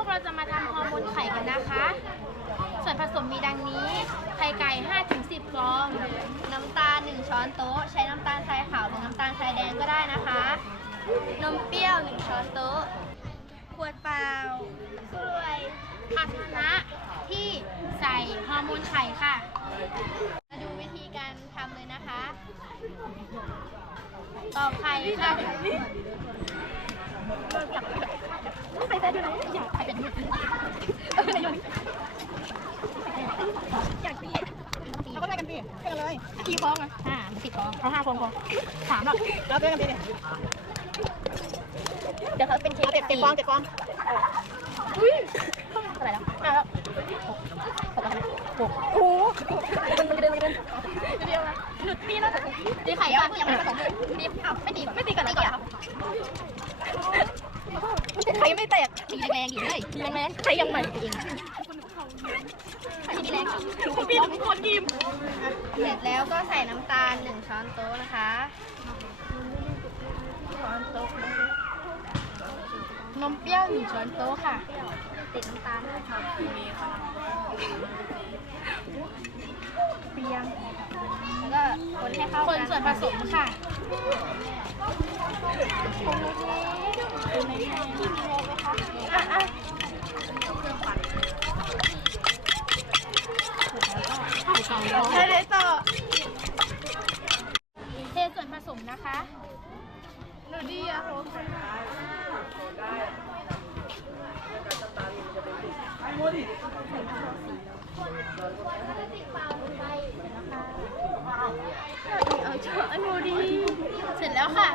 วกเราจะมาทำฮอร์โมนไข่กันนะคะ ส่วนผสมมีดังนี้ ไข่ไก่ 5-10 ฟอง น้ำตาล 1 ช้อนโต๊ะ ใช้น้ำตาลทรายขาวหรือน้ำตาลทรายแดงก็ได้นะคะ นมเปรี้ยว 1 ช้อนโต๊ะ ขวดเปล่ากล้วยภาชนะที่ใส่ฮอร์โมนไข่ค่ะ มาดูวิธีการทำเลยนะคะตอกไข่ค่ะไปด้วยนะอกใส่เป็น อยากตีเขาก็ได้กันดิเพื่อนเลยกี่ฟองอะห้าสิบฟองเอาห้าฟองพอสามหรอกเราเพื่อนกันดิเนี่ยเดี๋ยวเขาเป็นเค้กเจ็ดฟองเจ็ดฟองอุ้ยเท่าไหร่แล้วห้าแล้วหกหกโอ้โหมันมันเดินมันเดินเดียวนะหนุดตีแล้วตีไข่ยังไม่ผสมตีอ้าวไม่ตีไม่ตีกันเลยก่อนครับไข่ไม่ แตกตีแรงๆอยู่เลยตีแรงๆไข่ยังใหม่เองไข่ที่แรงตีทุกคนกิมเสร็จแล้วก็ใส่น้ำตาลหนึ่งช้อนโต๊ะนะคะ ช้อนโต๊ะนมเปรี้ยวหนึ่งช้อนโต๊ะค่ะ ติดน้ำตาลด้วยค่ะเปรี้ยวแล้วก็คนให้เข้ากัน คนส่วนผสมค่ะคนเล็กๆคนเล็กๆมีแรงไหมคะอะอะใช่เลยต่อเท ส่วนผสมนะคะหนูดีอะโหเอาช้อนดูดี เสร็จแล้วค่ะ